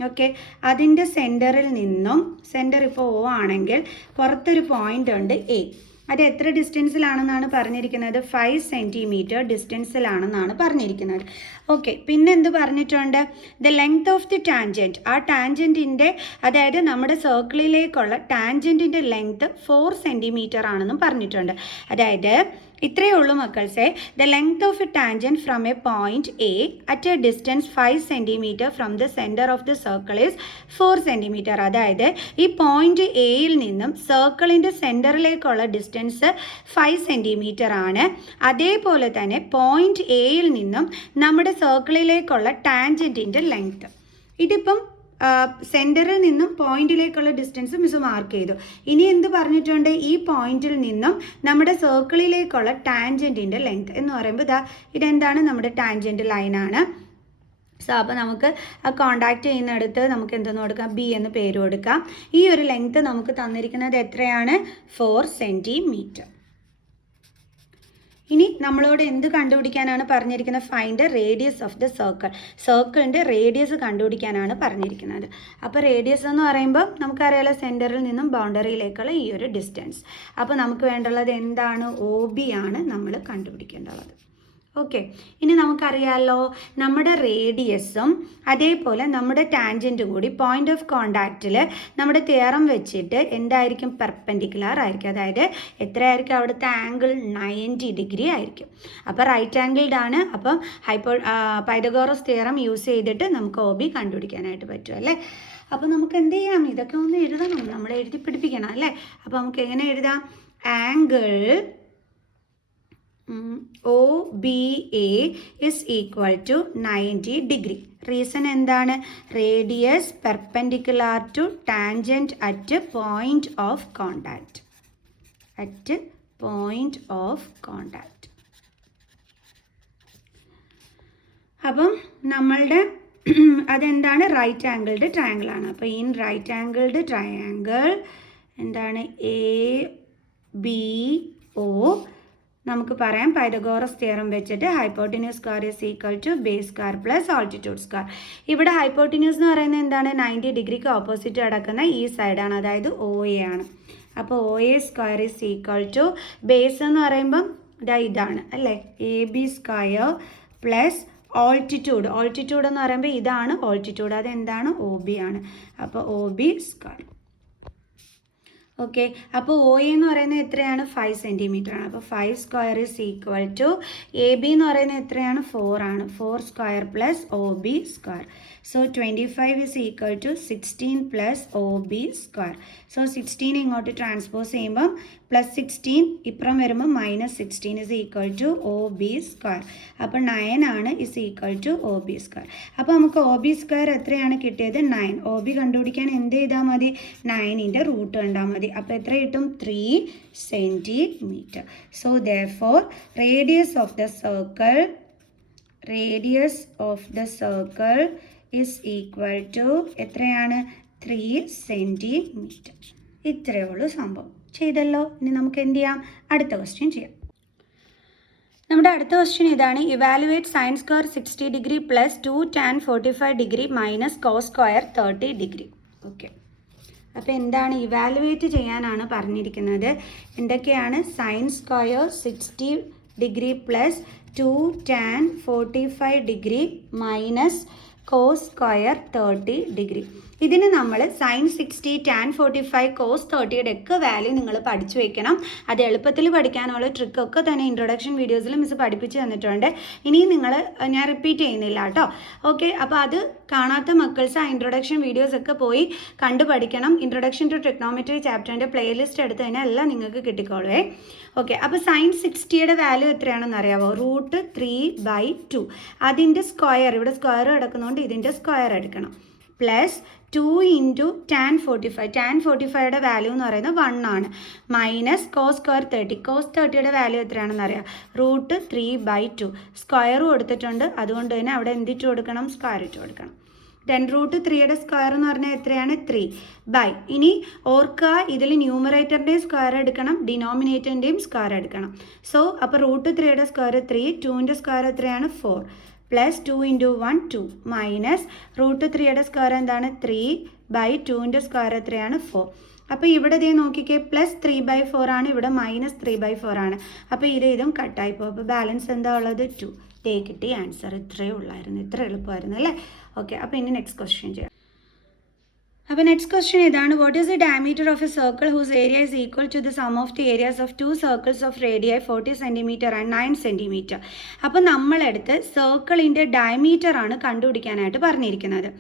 ഓക്കെ, അതിൻ്റെ സെൻറ്ററിൽ നിന്നും, സെൻറ്റർ ഇപ്പോൾ O ആണെങ്കിൽ പുറത്തൊരു പോയിൻ്റ് ഉണ്ട് എ. അത് എത്ര ഡിസ്റ്റൻസിലാണെന്നാണ് പറഞ്ഞിരിക്കുന്നത്? 5 cm ഡിസ്റ്റൻസിലാണെന്നാണ് പറഞ്ഞിരിക്കുന്നത്. ഓക്കെ, പിന്നെ എന്ത് പറഞ്ഞിട്ടുണ്ട്? The length of the tangent, ആ ടാൻജൻറ്റിൻ്റെ, അതായത് നമ്മുടെ സർക്കിളിലേക്കുള്ള ടാൻജൻറ്റിൻ്റെ ലെങ്ത് 4 cm ആണെന്നും പറഞ്ഞിട്ടുണ്ട്. അതായത് ഇത്രയേ ഉള്ളൂ മക്കൾസേ. The length of a tangent from a point A at a distance 5 cm from the centre of the circle is 4 cm. അതായത് ഈ പോയിന്റ് എയിൽ നിന്നും സർക്കിളിൻ്റെ സെൻറ്ററിലേക്കുള്ള ഡിസ്റ്റൻസ് 5 cm ആണ്. അതേപോലെ തന്നെ പോയിന്റ് എയിൽ നിന്നും നമ്മുടെ സർക്കിളിലേക്കുള്ള ടാൻജൻറ്റിൻ്റെ ലെങ്ത്, ഇതിപ്പം സെൻറ്ററിൽ നിന്നും പോയിന്റിലേക്കുള്ള ഡിസ്റ്റൻസ് മിസ് മാർക്ക് ചെയ്തു. ഇനി എന്ത് പറഞ്ഞിട്ടുണ്ട്? ഈ പോയിന്റിൽ നിന്നും നമ്മുടെ സർക്കിളിലേക്കുള്ള ടാൻജൻറ്റിൻ്റെ ലെങ്ത് എന്ന് പറയുമ്പോൾ ഇതെന്താണ്? നമ്മുടെ ടാൻജൻറ്റ് ലൈനാണ്. സോ അപ്പോൾ നമുക്ക് കോണ്ടാക്ട് ചെയ്യുന്നിടത്ത് നമുക്ക് എന്തെന്ന് കൊടുക്കാം? ബി എന്ന് പേര് കൊടുക്കാം. ഈ ഒരു ലെങ്ത് നമുക്ക് തന്നിരിക്കുന്നത് എത്രയാണ്? 4 cm. ഇനി നമ്മളോട് എന്ത് കണ്ടുപിടിക്കാനാണ് പറഞ്ഞിരിക്കുന്നത്? Find radius of the circle. സർക്കിളിൻ്റെ റേഡിയസ് കണ്ടുപിടിക്കാനാണ് പറഞ്ഞിരിക്കുന്നത്. അപ്പോൾ റേഡിയസ് എന്ന് പറയുമ്പോൾ നമുക്കറിയാലോ സെൻറ്ററിൽ നിന്നും ബൗണ്ടറിയിലേക്കുള്ള ഈ ഒരു ഡിസ്റ്റൻസ്. അപ്പോൾ നമുക്ക് വേണ്ടുള്ളത് എന്താണ്? OB ആണ് നമ്മൾ കണ്ടുപിടിക്കേണ്ടത്. ഓക്കെ, ഇനി നമുക്കറിയാമല്ലോ നമ്മുടെ റേഡിയസും അതേപോലെ നമ്മുടെ ടാൻജൻറ്റും കൂടി പോയിന്റ് ഓഫ് കോണ്ടാക്റ്റിൽ നമ്മുടെ തിയറം വെച്ചിട്ട് എന്തായിരിക്കും? പെർപെൻഡിക്കുലർ ആയിരിക്കും. അതായത് എത്രയായിരിക്കും അവിടുത്തെ ആംഗിൾ? 90 ഡിഗ്രി ആയിരിക്കും. അപ്പോൾ റൈറ്റ് ആംഗിൾഡ് ആണ്. അപ്പം പൈതഗോറസ് തിയറം യൂസ് ചെയ്തിട്ട് നമുക്ക് OB കണ്ടുപിടിക്കാനായിട്ട് പറ്റും അല്ലേ? അപ്പോൾ നമുക്ക് എന്ത് ചെയ്യാം? ഇതൊക്കെ ഒന്ന് എഴുതണം, നമ്മൾ എഴുതി പിടിപ്പിക്കണം അല്ലേ? അപ്പോൾ നമുക്ക് എങ്ങനെ എഴുതാം? Angle OBA is equal to 90 degree. Reason എന്താണ്? Radius perpendicular to tangent at point of contact. At point of contact. അപ്പം നമ്മളുടെ അതെന്താണ്? റൈറ്റ് ആംഗിൾഡ് ട്രയാങ്കിൾ ആണ്. അപ്പോൾ ഇൻ റൈറ്റ് ആംഗിൾഡ് ട്രയാങ്കിൾ എന്താണ്? ABO നമുക്ക് പറയാം പൈതഗോറസ് തിയറം വെച്ചിട്ട് hypotenuse square is equal to base square plus altitude square. ഇവിടെ ഹൈപ്പോട്ടിന്യൂസ് എന്ന് പറയുന്നത് എന്താണ്? 90 ഡിഗ്രിക്ക് ഓപ്പോസിറ്റ് കിടക്കുന്ന ഈ സൈഡാണ്, അതായത് OA ആണ്. അപ്പോൾ OA square is equal to base എന്ന് പറയുമ്പം ഇതാണ് അല്ലേ? AB square plus altitude. Altitude എന്ന് പറയുമ്പോൾ ഇതാണ് ഓൾട്ടിറ്റ്യൂഡ്, അതെന്താണ്? OB ആണ്. അപ്പോൾ OB സ്ക്വയർ. ഓക്കെ, അപ്പോൾ OA എന്ന് പറയുന്നത് എത്രയാണ്? 5 cm ആണ്. അപ്പോൾ 5 square is equal to AB എന്ന് പറയുന്നത് എത്രയാണ്? 4 ആണ്. 4 square plus OB square. So 25 is equal to 16 plus OB square. So 16 ഇങ്ങോട്ട് ട്രാൻസ്പോസ് ചെയ്യുമ്പം പ്ലസ് 16 ഇപ്പുറം വരുമ്പോൾ -16 is equal to OB square. അപ്പോൾ 9 ആണ് is equal to OB square. അപ്പോൾ നമുക്ക് OB സ്ക്വയർ എത്രയാണ് കിട്ടിയത്? 9. OB കണ്ടുപിടിക്കാൻ എന്ത് ചെയ്താൽ മതി? 9ൻ്റെ റൂട്ട് കണ്ടാൽ മതി. അപ്പോൾ എത്ര കിട്ടും? 3 cm. So therefore radius of the circle is equal to എത്രയാണ്? 3 cm. ഇത്രയേ ഉള്ളൂ സംഭവം. ചെയ്തല്ലോ. ഇനി നമുക്ക് എന്ത് ചെയ്യാം? അടുത്ത ക്വസ്റ്റ്യൻ ചെയ്യാം. നമ്മുടെ അടുത്ത ക്വസ്റ്റ്യൻ ഇതാണ്. Evaluate sine square 60 degree plus 2 tan 45 degree minus cos square 30 degree. Okay, അപ്പോൾ എന്താണ്? ഇവാലുവേറ്റ് ചെയ്യാനാണ് പറഞ്ഞിരിക്കുന്നത്. എന്തൊക്കെയാണ്? Sine square 60 degree plus 2 tan 45 degree minus cos square 30 degree. ഇതിന് നമ്മൾ sin 60 tan 45 cos 30യുടെ ഒക്കെ വാല്യൂ നിങ്ങൾ പഠിച്ചു വെക്കണം. അത് എളുപ്പത്തിൽ പഠിക്കാനുള്ള ട്രിക്കൊക്കെ തന്നെ ഇൻട്രൊഡക്ഷൻ വീഡിയോസിൽ മിസ് പഠിപ്പിച്ച് തന്നിട്ടുണ്ട്. ഇനിയും നിങ്ങൾ ഞാൻ റിപ്പീറ്റ് ചെയ്യുന്നില്ല കേട്ടോ. ഓക്കെ, അപ്പോൾ അത് കാണാത്ത മക്കൾസ് ആ ഇൻട്രൊഡക്ഷൻ വീഡിയോസ് ഒക്കെ പോയി കണ്ടു പഠിക്കണം. ഇൻട്രൊഡക്ഷൻ ടു ട്രിഗ്നോമെട്രി ചാപ്റ്ററിൻ്റെ പ്ലേലിസ്റ്റ് എടുത്ത് കഴിഞ്ഞാൽ എല്ലാം നിങ്ങൾക്ക് കിട്ടിക്കോളുവേ. ഓക്കെ, അപ്പോൾ sin 60യുടെ വാല്യൂ എത്രയാണെന്ന് അറിയാമോ? √3/2. അതിൻ്റെ സ്ക്വയർ, ഇവിടെ സ്ക്വയർ കിടക്കുന്നതുകൊണ്ട് ഇതിൻ്റെ സ്ക്വയർ എടുക്കണം. Plus 2 × tan 45. tan 45യുടെ വാല്യൂ എന്ന് പറയുന്നത് 1 ആണ്. Minus cos square 30. cos 30യുടെ വാല്യൂ എത്രയാണെന്ന് അറിയാം? √3/2. സ്ക്വയർ കൊടുത്തിട്ടുണ്ട്, അതുകൊണ്ട് തന്നെ അവിടെ എന്തിട്ട് കൊടുക്കണം? സ്ക്വയർ ഇട്ട് കൊടുക്കണം. 10√3യുടെ സ്ക്വയർ എന്ന് പറഞ്ഞാൽ എത്രയാണ്? 3. ഇനി ഓർക്കുക, ഇതിൽ ന്യൂമറേറ്ററിൻ്റെയും സ്ക്വയർ എടുക്കണം, ഡിനോമിനേറ്ററിൻ്റെയും സ്ക്വയർ എടുക്കണം. സോ അപ്പോൾ √3യുടെ സ്ക്വയർ 3, 2ൻ്റെ സ്ക്വയർ എത്രയാണ്? 4. പ്ലസ് 2 × 1 2 മൈനസ് √3യുടെ സ്ക്വയർ എന്താണ്? 3/2ൻ്റെ സ്ക്വയർ എത്രയാണ്? 4. അപ്പോൾ ഇവിടെ ഇതേ നോക്കിക്കേ, പ്ലസ് 3/4 ആണ്, ഇവിടെ മൈനസ് 3/4 ആണ്. അപ്പോൾ ഇതും കട്ടായി പോകും. അപ്പോൾ ബാലൻസ് എന്താ ഉള്ളത്? 2. കിട്ടി ആൻസർ. ഇത്രയേ ഉള്ളായിരുന്നു, ഇത്ര എളുപ്പമായിരുന്നു അല്ലേ? ഓക്കെ, അപ്പോൾ ഇനി നെക്സ്റ്റ് ക്വസ്റ്റ്യൻ ചെയ്യാം. അപ്പോൾ നെക്സ്റ്റ് ക്വസ്റ്റ്യൻ ഇതാണ്. What is the diameter of a circle whose area is equal to the sum of the areas of 2 circles of radii 40 centimetre and 9 centimetre. അപ്പോൾ നമ്മളെടുത്ത് സർക്കിളിൻ്റെ ഡയമീറ്റർ ആണ് കണ്ടുപിടിക്കാനായിട്ട് പറഞ്ഞിരിക്കുന്നത്.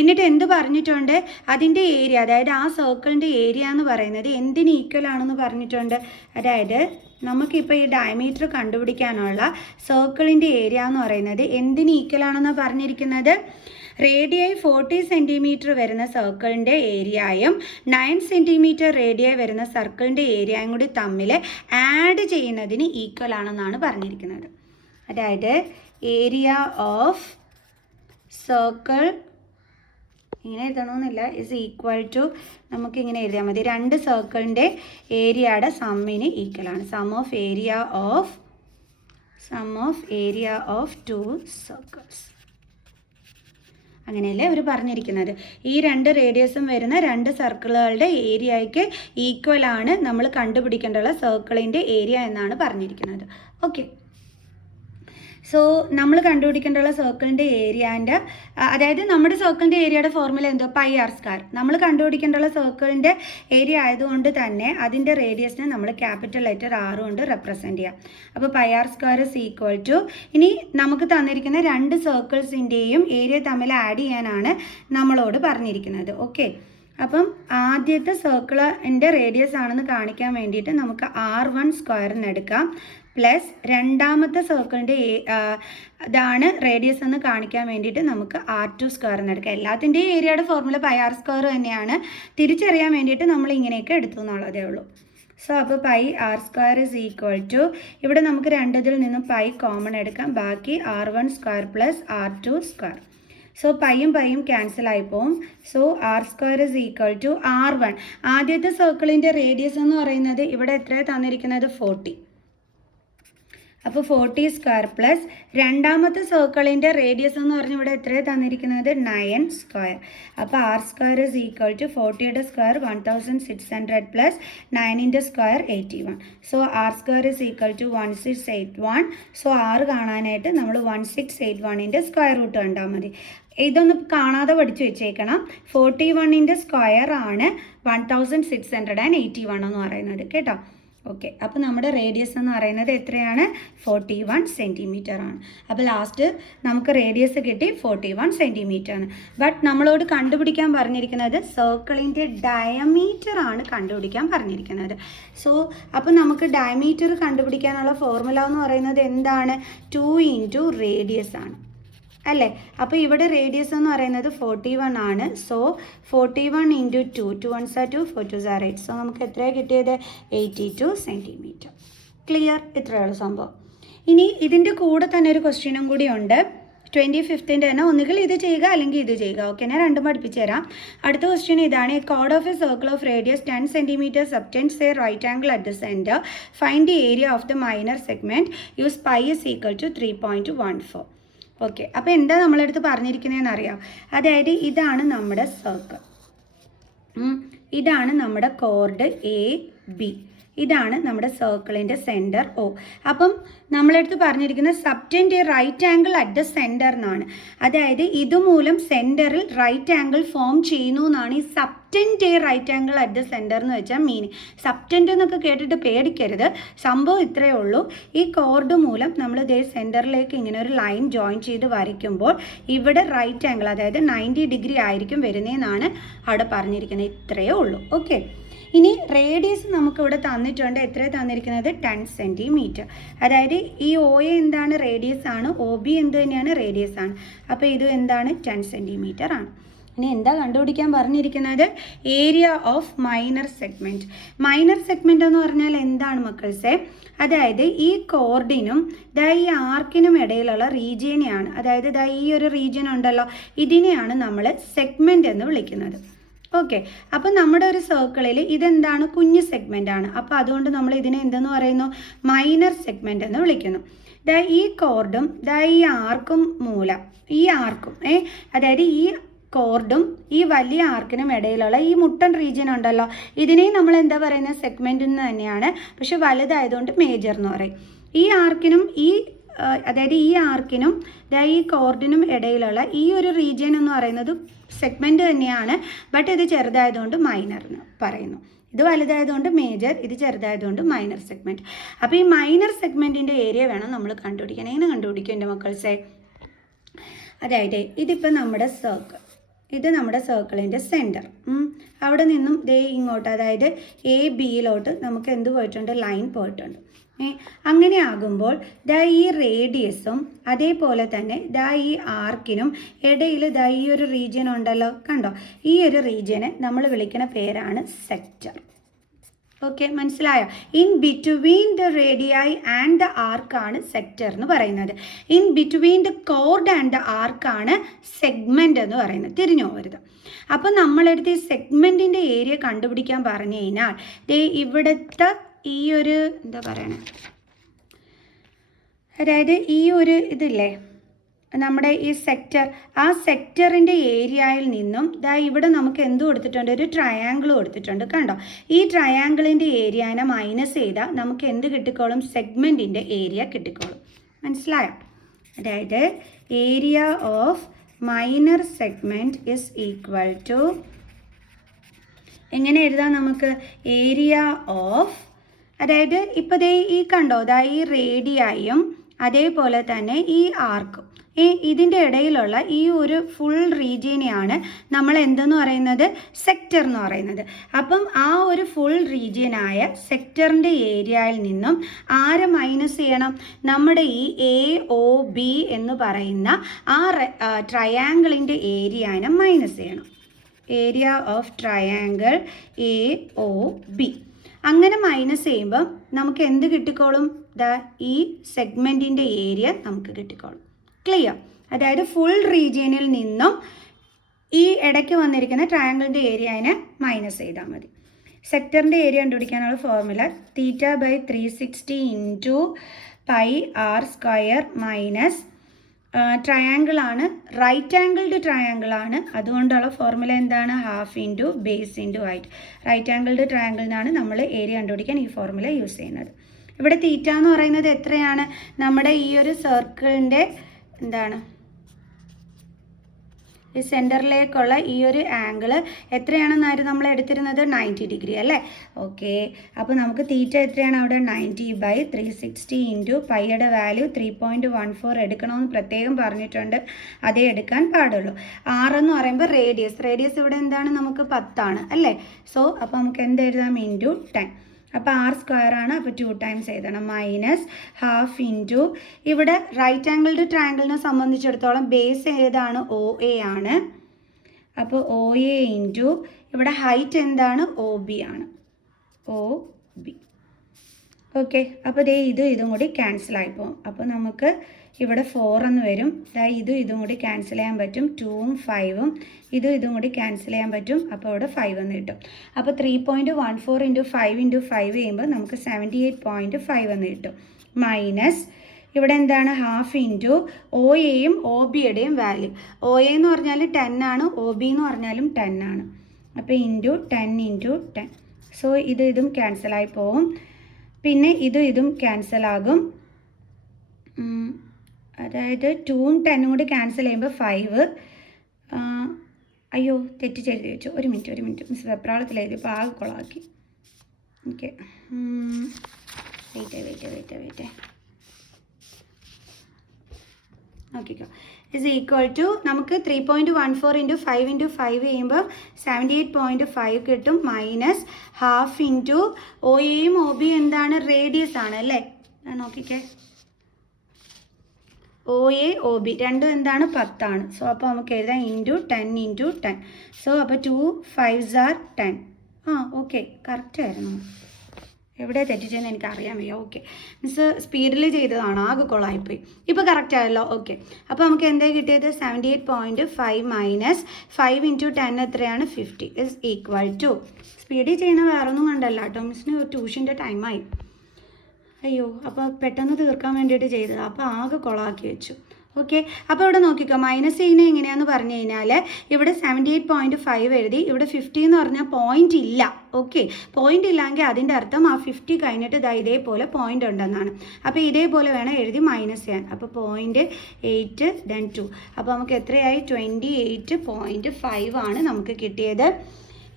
എന്നിട്ട് എന്ത് പറഞ്ഞിട്ടുണ്ട്? അതിൻ്റെ ഏരിയ, അതായത് ആ സർക്കിളിൻ്റെ ഏരിയ എന്ന് പറയുന്നത് എന്തിന് ഈക്വൽ ആണെന്ന് പറഞ്ഞിട്ടുണ്ട്. അതായത് നമുക്കിപ്പോൾ ഈ ഡയമീറ്റർ കണ്ടുപിടിക്കാനുള്ള സർക്കിളിൻ്റെ ഏരിയ എന്ന് പറയുന്നത് എന്തിന് ഈക്വൽ ആണെന്ന് പറഞ്ഞിരിക്കുന്നത്? റേഡിയായി 40 സെൻറ്റിമീറ്റർ വരുന്ന സർക്കിളിൻ്റെ ഏരിയയും 9 സെൻറ്റിമീറ്റർ റേഡിയായി വരുന്ന സർക്കിളിൻ്റെ ഏരിയയും കൂടി തമ്മിൽ ആഡ് ചെയ്യുന്നതിന് ഈക്വൽ ആണെന്നാണ് പറഞ്ഞിരിക്കുന്നത്. അതായത് ഏരിയ ഓഫ് സർക്കിൾ ഇങ്ങനെ എഴുതണമെന്നില്ല, ഇസ് ഈക്വൽ ടു, നമുക്കിങ്ങനെ എഴുതിയാൽ മതി, രണ്ട് സർക്കിളിൻ്റെ ഏരിയയുടെ സമ്മിന് ഈക്വലാണ്. Sum of area of 2 circles. അങ്ങനെയല്ലേ അവർ പറഞ്ഞിരിക്കുന്നത്. ഈ രണ്ട് റേഡിയസും വരുന്ന രണ്ട് സർക്കിളുകളുടെ ഏരിയയ്ക്ക് ഈക്വലാണ് നമ്മൾ കണ്ടുപിടിക്കേണ്ടുള്ള സർക്കിളിൻ്റെ ഏരിയ എന്നാണ് പറഞ്ഞിരിക്കുന്നത്. ഓക്കെ, സോ നമ്മൾ കണ്ടുപിടിക്കേണ്ടുള്ള സർക്കിളിൻ്റെ ഏരിയൻ്റെ, അതായത് നമ്മുടെ സർക്കിളിൻ്റെ ഏരിയയുടെ ഫോർമുല എന്തോ? πr². നമ്മൾ കണ്ടുപിടിക്കേണ്ടുള്ള സർക്കിളിൻ്റെ ഏരിയ ആയതുകൊണ്ട് തന്നെ അതിൻ്റെ റേഡിയസിനെ നമ്മൾ ക്യാപിറ്റൽ ലെറ്റർ R കൊണ്ട് റെപ്രസെൻറ്റ് ചെയ്യാം. അപ്പോൾ πr² ഇസ് ഈക്വൽ ടു, ഇനി നമുക്ക് തന്നിരിക്കുന്ന രണ്ട് സർക്കിൾസിൻ്റെയും ഏരിയ തമ്മിൽ ആഡ് ചെയ്യാനാണ് നമ്മളോട് പറഞ്ഞിരിക്കുന്നത്. ഓക്കെ, അപ്പം ആദ്യത്തെ സർക്കിളിൻ്റെ റേഡിയസ് ആണെന്ന് കാണിക്കാൻ വേണ്ടിയിട്ട് നമുക്ക് R1² എടുക്കാം. പ്ലസ് രണ്ടാമത്തെ സർക്കിളിൻ്റെ ഇതാണ് റേഡിയസ് എന്ന് കാണിക്കാൻ വേണ്ടിയിട്ട് നമുക്ക് R2² എടുക്കാം. എല്ലാത്തിൻ്റെയും ഏരിയയുടെ ഫോർമുല πr² തന്നെയാണ്. തിരിച്ചറിയാൻ വേണ്ടിയിട്ട് നമ്മൾ ഇങ്ങനെയൊക്കെ എടുത്തു എന്നുള്ളതേ ഉള്ളൂ. സോ അപ്പോൾ πr² ഇസ് ഈക്വൽ ടു, ഇവിടെ നമുക്ക് രണ്ടതിൽ നിന്നും പൈ കോമൺ എടുക്കാം, ബാക്കി R1² plus R2². So പൈയും cancel ആയി പോവും. So R² is equal to R1. ആദ്യത്തെ സർക്കിളിൻ്റെ റേഡിയസ് എന്ന് പറയുന്നത് ഇവിടെ എത്രയാണ് തന്നിരിക്കുന്നത്? 40. അപ്പോൾ 40² പ്ലസ് രണ്ടാമത്തെ സർക്കിളിൻ്റെ റേഡിയസ് എന്ന് പറഞ്ഞാൽ ഇവിടെ എത്രയാണ് തന്നിരിക്കുന്നത്? 9². അപ്പോൾ R² ഇസ് ഈക്വൽ ടു 40യുടെ സ്ക്വയർ 1600 പ്ലസ് 9ൻ്റെ square 81. So R² is equal to 1681. So R കാണാനായിട്ട് നമ്മൾ 1681ൻ്റെ സ്ക്വയർ റൂട്ട് കണ്ടാൽ മതി. ഇതൊന്ന് കാണാതെ പഠിച്ചു വെച്ചേക്കണം. 41ൻ്റെ സ്ക്വയർ ആണ് 1681 എന്ന് പറയുന്നത് കേട്ടോ. ഓക്കെ, അപ്പോൾ നമ്മുടെ റേഡിയസ് എന്ന് പറയുന്നത് എത്രയാണ്? 41 സെൻറ്റിമീറ്റർ ആണ്. അപ്പോൾ ലാസ്റ്റ് നമുക്ക് റേഡിയസ് കിട്ടി 41 സെൻറ്റിമീറ്റർ ആണ്. ബട്ട് നമ്മളോട് കണ്ടുപിടിക്കാൻ പറഞ്ഞിരിക്കുന്നത് സർക്കിളിൻ്റെ ഡയമീറ്റർ ആണ് കണ്ടുപിടിക്കാൻ പറഞ്ഞിരിക്കുന്നത്. സോ അപ്പോൾ നമുക്ക് ഡയമീറ്റർ കണ്ടുപിടിക്കാനുള്ള ഫോർമുല എന്ന് പറയുന്നത് എന്താണ്? 2 × റേഡിയസ് ആണ് അല്ലേ? അപ്പോൾ ഇവിടെ റേഡിയസ് എന്ന് പറയുന്നത് 41 ആണ്. So 41 × 2, 2 1s are 2, 4 2s are 8. So നമുക്ക് എത്രയാണ് കിട്ടിയത്? 82 സെൻറ്റിമീറ്റർ. ക്ലിയർ? ഇത്രയുള്ള സംഭവം. ഇനി ഇതിൻ്റെ കൂടെ തന്നെ ഒരു ക്വസ്റ്റ്യനും കൂടി ഉണ്ട്. 25th തന്നെ ഒന്നുകിൽ ഇത് ചെയ്യുക അല്ലെങ്കിൽ ഇത് ചെയ്യുക. ഓക്കെ, ഞാൻ രണ്ടും പഠിപ്പിച്ചു തരാം. അടുത്ത ക്വസ്റ്റ്യൻ ഇതാണ്. A chord of a circle of radius 10 centimetre subtends a right angle at the centre. Find the area of the minor segment. Use π is equal to 3.14. Okay, അപ്പോൾ എന്താ നമ്മളെടുത്ത് പറഞ്ഞിരിക്കുന്നതെന്ന് അറിയാം. അതായത് ഇതാണ് നമ്മുടെ സർക്കിൾ, ഇതാണ് നമ്മുടെ കോർഡ് AB. ഇതാണ് നമ്മുടെ സർക്കിളിൻ്റെ സെൻറ്റർ O. അപ്പം നമ്മളെടുത്ത് പറഞ്ഞിരിക്കുന്ന subtend a right angle at the centre എന്നാണ്. അതായത് ഇതുമൂലം സെൻറ്ററിൽ റൈറ്റ് ആംഗിൾ ഫോം ചെയ്യുന്നു എന്നാണ് ഈ subtend a right angle at the centre എന്ന് വെച്ചാൽ മീനിങ്. സബ്റ്റൻഡ് എന്നൊക്കെ കേട്ടിട്ട് പേടിക്കരുത്, സംഭവം ഇത്രയേ ഉള്ളൂ. ഈ കോർഡ് മൂലം നമ്മൾ ഇതേ സെൻറ്ററിലേക്ക് ഇങ്ങനെ ഒരു ലൈൻ ജോയിൻ ചെയ്ത് വരയ്ക്കുമ്പോൾ ഇവിടെ റൈറ്റ് ആംഗിൾ, അതായത് 90 ഡിഗ്രി ആയിരിക്കും വരുന്നതെന്നാണ് അവിടെ പറഞ്ഞിരിക്കുന്നത്. ഇത്രയേ ഉള്ളൂ. ഓക്കെ, ഇനി റേഡിയസ് നമുക്കിവിടെ തന്നിട്ടുണ്ട്. എത്ര തന്നിരിക്കുന്നത്? 10 സെൻറ്റിമീറ്റർ. അതായത് ഈ OA എന്താണ്? റേഡിയസ് ആണ്. OB എന്ത് തന്നെയാണ്? റേഡിയസ് ആണ്. അപ്പോൾ ഇത് എന്താണ്? 10 സെൻറ്റിമീറ്റർ ആണ്. ഇനി എന്താ കണ്ടുപിടിക്കാൻ പറഞ്ഞിരിക്കുന്നത്? Area of minor segment. Minor segment എന്ന് പറഞ്ഞാൽ എന്താണ് മക്കൾസേ? അതായത് ഈ കോർഡിനും ഈ ആർക്കിനും ഇടയിലുള്ള റീജിയനെയാണ്, അതായത് ഈ ഒരു റീജിയൻ ഉണ്ടല്ലോ, ഇതിനെയാണ് നമ്മൾ സെഗ്മെൻറ്റ് എന്ന് വിളിക്കുന്നത്. ഓക്കെ, അപ്പം നമ്മുടെ ഒരു സർക്കിളിൽ ഇതെന്താണ്? കുഞ്ഞ് സെഗ്മെൻ്റ് ആണ്. അപ്പോൾ അതുകൊണ്ട് നമ്മൾ ഇതിനെ എന്തെന്ന് പറയുന്നു? മൈനർ സെഗ്മെൻ്റ് എന്ന് വിളിക്കുന്നു. ഈ കോർഡും ഈ ആർക്കും മൂലം, ഈ ആർക്കും അതായത് ഈ കോർഡും ഈ വലിയ ആർക്കിനും ഇടയിലുള്ള ഈ മുട്ടൻ റീജിയൻ ഉണ്ടല്ലോ, ഇതിനെയും നമ്മൾ എന്താ പറയുന്നത്? സെഗ്മെൻ്റ് എന്ന് തന്നെയാണ്. പക്ഷെ വലുതായതുകൊണ്ട് മേജർ എന്ന് പറയും. ഈ ആർക്കിനും അതായത് ഈ ആർക്കിനും ഈ കോർഡിനും ഇടയിലുള്ള ഈ ഒരു റീജിയൻ എന്ന് പറയുന്നത് സെഗ്മെൻറ്റ് തന്നെയാണ്. ബട്ട് ഇത് ചെറുതായതുകൊണ്ട് മൈനർ എന്ന് പറയുന്നു. ഇത് വലുതായതുകൊണ്ട് മേജർ, ഇത് ചെറുതായതുകൊണ്ട് മൈനർ സെഗ്മെൻറ്റ്. അപ്പോൾ ഈ മൈനർ സെഗ്മെൻറ്റിൻ്റെ ഏരിയ വേണം നമ്മൾ കണ്ടുപിടിക്കാൻ. എങ്ങനെ കണ്ടുപിടിക്കും എൻ്റെ മക്കൾസേ? അതായത് ഇതിപ്പോൾ നമ്മുടെ സർക്കിൾ, ഇത് നമ്മുടെ സർക്കിളിൻ്റെ സെൻറ്റർ. അവിടെ നിന്നും ഇങ്ങോട്ട്, അതായത് ABയിലോട്ട് നമുക്ക് എന്ത് പോയിട്ടുണ്ട്? ലൈൻ പോയിട്ടുണ്ട്. അങ്ങനെ ആകുമ്പോൾ ഈ റേഡിയസും അതേപോലെ തന്നെ ഈ ആർക്കിനും ഇടയിൽ ഈ ഒരു റീജിയൻ ഉണ്ടല്ലോ, കണ്ടോ? ഈ ഒരു റീജിയനെ നമ്മൾ വിളിക്കുന്ന പേരാണ് സെക്ടർ. ഓക്കെ, മനസ്സിലായോ? ഇൻ ബിറ്റ്വീൻ ദ റേഡിയായി ആൻഡ് ദ ആർക്കാണ് സെക്ടർ എന്ന് പറയുന്നത്. In between the chord and the ആർക്കാണ് സെഗ്മെൻ്റ് എന്ന് പറയുന്നത്. തിരിഞ്ഞു പോകരുത്. അപ്പം നമ്മളെടുത്ത് ഈ സെഗ്മെൻറ്റിൻ്റെ ഏരിയ കണ്ടുപിടിക്കാൻ പറഞ്ഞു കഴിഞ്ഞാൽ ഇവിടുത്തെ ഈ ഒരു എന്താ പറയണേ, അതായത് ഈ ഒരു ഇതില്ലേ നമ്മുടെ ഈ സെക്ടർ, ആ സെക്ടറിൻ്റെ ഏരിയയിൽ നിന്നും ഇവിടെ നമുക്ക് എന്ത് കൊടുത്തിട്ടുണ്ട്? ഒരു ട്രയാങ്കിൾ കൊടുത്തിട്ടുണ്ട്, കണ്ടോ? ഈ ട്രയാങ്കിളിൻ്റെ ഏരിയനെ മൈനസ് ചെയ്താൽ നമുക്ക് എന്ത് കിട്ടിക്കോളും? സെഗ്മെൻറ്റിൻ്റെ ഏരിയ കിട്ടിക്കോളും. മനസ്സിലായോ? അതായത് area of minor segment is equal to, എങ്ങനെ എഴുതാം നമുക്ക്? ഏരിയ ഓഫ്, അതായത് ഇപ്പോൾ ഈ കണ്ടോ, ഈ റേഡിയായും അതേപോലെ തന്നെ ഈ ആർക്കും ഇതിൻ്റെ ഇടയിലുള്ള ഈ ഒരു ഫുൾ റീജിയനെയാണ് നമ്മൾ എന്തെന്ന് പറയുന്നത്? സെക്ടർ എന്ന് പറയുന്നത്. അപ്പം ആ ഒരു ഫുൾ റീജിയനായ സെക്ടറിൻ്റെ ഏരിയയിൽ നിന്നും ആരെ മൈനസ് ചെയ്യണം? നമ്മുടെ ഈ AOB എന്ന് പറയുന്ന ആ ട്രയാങ്കിളിൻ്റെ ഏരിയനെ മൈനസ് ചെയ്യണം. Area of triangle AOB. അങ്ങനെ മൈനസ് ചെയ്യുമ്പം നമുക്ക് എന്ത് കിട്ടിക്കോളും? ഈ സെഗ്മെൻറ്റിൻ്റെ ഏരിയ നമുക്ക് കിട്ടിക്കോളും. ക്ലിയർ? അതായത് ഫുൾ റീജിയനിൽ നിന്നും ഈ ഇടയ്ക്ക് വന്നിരിക്കുന്ന ട്രയാങ്കിളിൻ്റെ ഏരിയനെ മൈനസ് ചെയ്താൽ മതി. സെക്ടറിൻ്റെ ഏരിയ കണ്ടുപിടിക്കാനുള്ള ഫോർമുല θ/360 ഇൻറ്റു πr² മൈനസ് ട്രയാങ്കിളാണ്, റൈറ്റ് ആംഗിൾഡ് ട്രയാങ്കിളാണ്. അതുകൊണ്ടുള്ള ഫോർമുല എന്താണ്? Half into base into height. Right angled ട്രയാങ്കിളിനാണ് നമ്മൾ ഏരിയ കണ്ടുപിടിക്കാൻ ഈ ഫോർമുല യൂസ് ചെയ്യുന്നത്. ഇവിടെ തീറ്റ എന്ന് പറയുന്നത് എത്രയാണ്? നമ്മുടെ ഈ ഒരു സർക്കിളിൻ്റെ എന്താണ് ഈ സെൻറ്ററിലേക്കുള്ള ഈ ഒരു ആംഗിൾ എത്രയാണെന്നായിരുന്നു നമ്മൾ എടുത്തിരുന്നത്? 90 ഡിഗ്രി അല്ലേ? ഓക്കെ, അപ്പോൾ നമുക്ക് തീറ്റ എത്രയാണ് അവിടെ? 90/360 ഇൻറ്റു പൈയുടെ വാല്യൂ 3.14 എടുക്കണമെന്ന് പ്രത്യേകം പറഞ്ഞിട്ടുണ്ട്. അതേ എടുക്കാൻ പാടുള്ളൂ. 6 എന്ന് പറയുമ്പോൾ റേഡിയസ് ഇവിടെ എന്താണ്? നമുക്ക് 10 അല്ലേ? സോ അപ്പോൾ നമുക്ക് എന്ത് എഴുതാം? ഇൻറ്റു 10. അപ്പോൾ r² ആണ്. അപ്പോൾ 2 ടൈംസ് എഴുതണം. മൈനസ് ഹാഫ് ഇൻറ്റു, ഇവിടെ റൈറ്റ് ആംഗിൾഡ് ട്രയാങ്കിളിനെ സംബന്ധിച്ചിടത്തോളം ബേസ് ഏതാണ്? OA ആണ്. അപ്പോൾ OA ഇൻറ്റു ഇവിടെ ഹൈറ്റ് എന്താണ്? OB ആണ്. OB. ഓക്കെ, അപ്പോൾ ഇതും കൂടി ക്യാൻസലായി പോകും. അപ്പോൾ നമുക്ക് ഇവിടെ 4 എന്ന് വരും. ഇതും കൂടി ക്യാൻസൽ ചെയ്യാൻ പറ്റും. 2ഉം 5ഉം ഇതും കൂടി ക്യാൻസൽ ചെയ്യാൻ പറ്റും. അപ്പോൾ അവിടെ 5 എന്ന് കിട്ടും. അപ്പോൾ 3.14 ഇൻറ്റു 5 ഇൻറ്റു 5 ചെയ്യുമ്പോൾ നമുക്ക് 78.5 എന്ന് കിട്ടും. മൈനസ് ഇവിടെ എന്താണ്? ഹാഫ് ഇൻറ്റു OAയും OBയുടെയും വാല്യൂ. OA എന്ന് പറഞ്ഞാൽ 10 ആണ്, OB എന്ന് പറഞ്ഞാലും 10 ആണ്. അപ്പോൾ ഇൻറ്റു 10 ഇൻറ്റു 10 സോ ഇതും ക്യാൻസലായി പോവും. പിന്നെ ഇതും ക്യാൻസലാകും. അതായത് 2ഉം 10ഉം കൂടി ക്യാൻസൽ ചെയ്യുമ്പോൾ 5. അയ്യോ തെറ്റിച്ചെഴുതി വെച്ചു. ഒരു മിനിറ്റ് മിസ് വെപ്രാളത്തിൽ എഴുതിയപ്പോൾ ആകെ കൊളാക്കി. ഓക്കെ വെയിറ്റ് നോക്കിക്കോ. ഇസ് ഈക്വൽ ടു നമുക്ക് 3.14 × 5 × 5 ചെയ്യുമ്പോൾ 78.5 കിട്ടും. മൈനസ് ഹാഫ് ഇൻറ്റു OAയും OB എന്താണ്, റേഡിയസ് ആണ് അല്ലേ. നോക്കിക്കേ, OA OB രണ്ടും എന്താണ്, 10 ആണ്. സോ അപ്പോൾ നമുക്ക് എഴുതാം ×10 × 10. സോ അപ്പോൾ 2 5s are 10. ഓക്കെ കറക്റ്റ് ആയിരുന്നു. എവിടെ തെറ്റിച്ചെന്ന് എനിക്ക് അറിയാൻ വയ്യ. ഓക്കെ മിസ് സ്പീഡിൽ ചെയ്തതാണ്, ആകെ കൊളായിപ്പോയി. ഇപ്പോൾ കറക്റ്റ് ആയല്ലോ. ഓക്കെ അപ്പോൾ നമുക്ക് എന്താ കിട്ടിയത്, 78.5 മൈനസ് 5 × 10 എത്രയാണ്, 50 ഇസ് ഈക്വൽ ടു. സ്പീഡിൽ ചെയ്യുന്ന വേറെ ഒന്നും കണ്ടല്ല കേട്ടോ, മിസ്സിന് ട്യൂഷൻ്റെ ടൈമായി. അയ്യോ അപ്പോൾ പെട്ടെന്ന് തീർക്കാൻ വേണ്ടിയിട്ട് ചെയ്തത്, അപ്പോൾ ആകെ കൊളാക്കി വെച്ചു. ഓക്കെ അപ്പോൾ ഇവിടെ നോക്കിക്കോ, മൈനസ് ചെയ്യുന്നത് എങ്ങനെയാണെന്ന് പറഞ്ഞു കഴിഞ്ഞാൽ ഇവിടെ 78.5 എഴുതി, ഇവിടെ 50 എന്ന് പറഞ്ഞാൽ പോയിൻ്റ് ഇല്ല. ഓക്കെ പോയിൻ്റ് ഇല്ലെങ്കിൽ അതിൻ്റെ അർത്ഥം ആ 50 കഴിഞ്ഞിട്ട് ഇതേപോലെ പോയിൻ്റ് ഉണ്ടെന്നാണ്. അപ്പോൾ ഇതേപോലെ വേണം എഴുതി മൈനസ് ചെയ്യാൻ. അപ്പോൾ 0.8 then 2. അപ്പോൾ നമുക്ക് എത്രയായി, 28.5 ആണ് നമുക്ക് കിട്ടിയത്.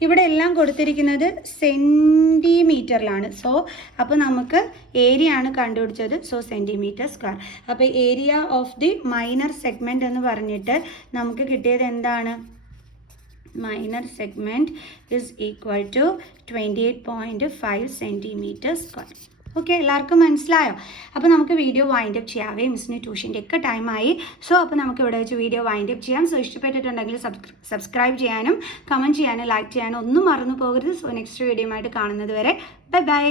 ഇവിടെ എല്ലാം കൊടുത്തിരിക്കുന്നത് സെൻറ്റിമീറ്ററിലാണ്. സോ അപ്പോൾ നമുക്ക് ഏരിയ ആണ് കണ്ടുപിടിച്ചത്. So centimetre square. അപ്പോൾ area of the minor segment എന്ന് പറഞ്ഞിട്ട് നമുക്ക് കിട്ടിയത് എന്താണ്, minor segment is equal to 28.5 centimetre square. Okay എല്ലാവർക്കും മനസ്സിലായോ? അപ്പോൾ നമുക്ക് വീഡിയോ വൈൻഡ് അപ്പ് ചെയ്യാവേ, മിസ്സിന് ട്യൂഷൻ്റെ ഒക്കെ ടൈമായി. സോ അപ്പോൾ നമുക്ക് ഇവിടെ വെച്ച് വീഡിയോ വൈൻഡ് അപ്പ് ചെയ്യാം. സോ ഇഷ്ടപ്പെട്ടിട്ടുണ്ടെങ്കിൽ സബ്സ്ക്രൈബ് ചെയ്യാനും കമൻറ്റ് ചെയ്യാനും ലൈക്ക് ചെയ്യാനും ഒന്നും മറന്നു പോകരുത്. സോ നെക്സ്റ്റ് വീഡിയോ ആയിട്ട് കാണുന്നത് വരെ ബൈ ബൈ.